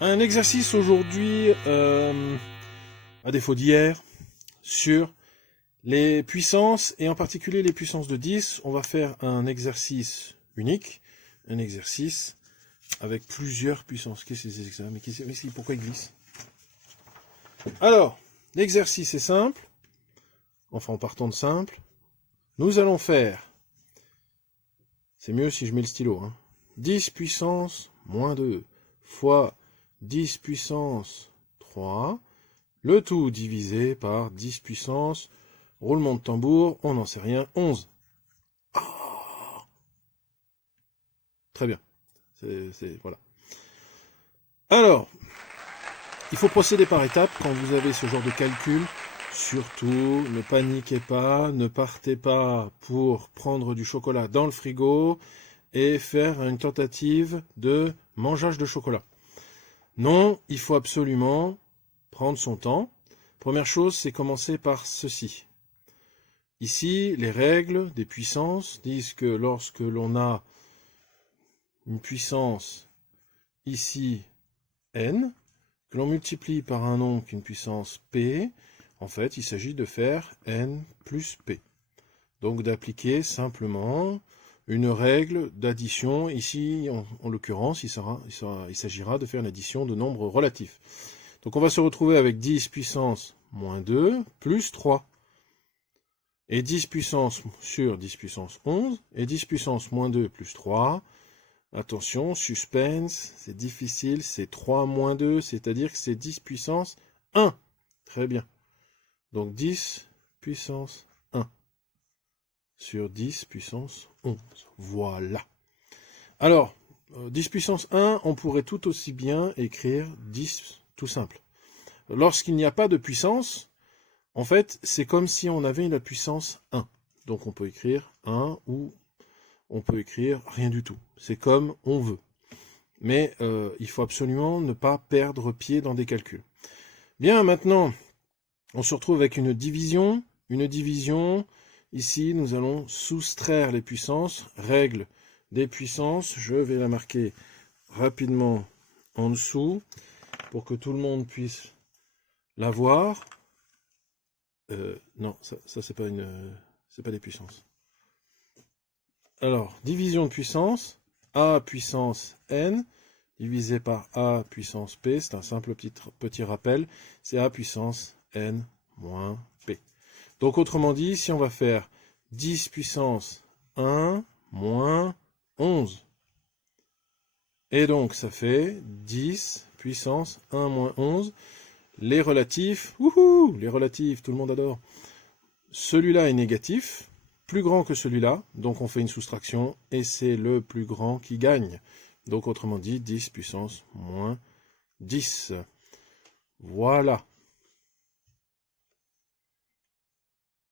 Un exercice aujourd'hui, à défaut d'hier, sur les puissances, et en particulier les puissances de 10. On va faire un exercice unique, un exercice avec plusieurs puissances. Qu'est-ce que c'est que ça? Mais pourquoi il glisse? Alors, l'exercice est simple, enfin en partant de simple. Nous allons faire, c'est mieux si je mets le stylo, 10 puissance moins 2 fois 10 puissance 3, le tout divisé par 10 puissance, roulement de tambour, on n'en sait rien, 11. Ah, très bien. Voilà. Alors, il faut procéder par étapes quand vous avez ce genre de calcul. Surtout, ne paniquez pas, ne partez pas pour prendre du chocolat dans le frigo et faire une tentative de mangeage de chocolat. Non, il faut absolument prendre son temps. Première chose, c'est commencer par ceci. Ici, les règles des puissances disent que lorsque l'on a une puissance ici, n, que l'on multiplie par un nombre qu'une puissance p, en fait, il s'agit de faire n plus p. Donc d'appliquer simplement une règle d'addition. Ici, en l'occurrence, il s'agira de faire une addition de nombres relatifs. Donc on va se retrouver avec 10 puissance moins 2 plus 3. Et 10 puissance sur 10 puissance 11. Et 10 puissance moins 2 plus 3. Attention, suspense, c'est difficile, c'est 3 moins 2, c'est-à-dire que c'est 10 puissance 1. Très bien. Donc 10 puissance 1 sur 10 puissance 11. Voilà. Alors, 10 puissance 1, on pourrait tout aussi bien écrire 10 tout simple. Lorsqu'il n'y a pas de puissance, en fait, c'est comme si on avait la puissance 1. Donc on peut écrire 1 ou on peut écrire rien du tout. C'est comme on veut. Mais il faut absolument ne pas perdre pied dans des calculs. Bien, maintenant, on se retrouve avec une division. Une division, ici, nous allons soustraire les puissances. Règle des puissances. Je vais la marquer rapidement en dessous pour que tout le monde puisse la voir. Non, ça c'est pas des puissances. Alors, division de puissance, a puissance n, divisé par a puissance p, c'est un simple petit rappel, c'est a puissance n moins p. Donc, autrement dit, si on va faire 10 puissance 1 moins 11, et donc ça fait 10 puissance 1 moins 11, les relatifs, les relatifs, tout le monde adore. Celui-là est négatif, plus grand que celui-là, donc on fait une soustraction, et c'est le plus grand qui gagne. Donc autrement dit, 10 puissance moins 10. Voilà.